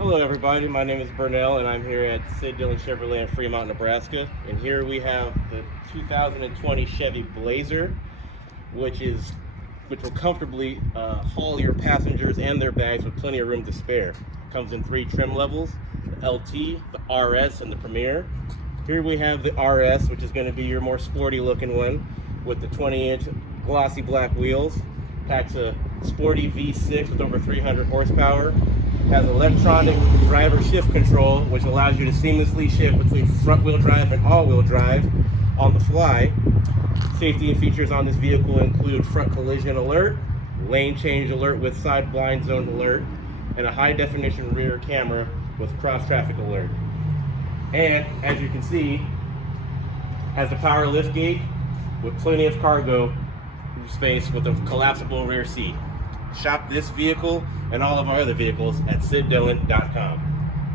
Hello everybody, my name is Bernell and I'm here at Sid Dillon Chevrolet in Fremont, Nebraska. And here we have the 2020 Chevy Blazer, which will comfortably haul your passengers and their bags with plenty of room to spare. Comes in 3 trim levels, the LT, the RS, and the Premier. Here we have the RS, which is going to be your more sporty looking one with the 20-inch glossy black wheels. Packs a sporty V6 with over 300 horsepower. Has electronic driver shift control, which allows you to seamlessly shift between front wheel drive and all wheel drive on the fly. Safety and features on this vehicle include front collision alert, lane change alert with side blind zone alert, and a high definition rear camera with cross traffic alert. And as you can see, has a power lift gate with plenty of cargo space with a collapsible rear seat. Shop this vehicle and all of our other vehicles at siddillon.com.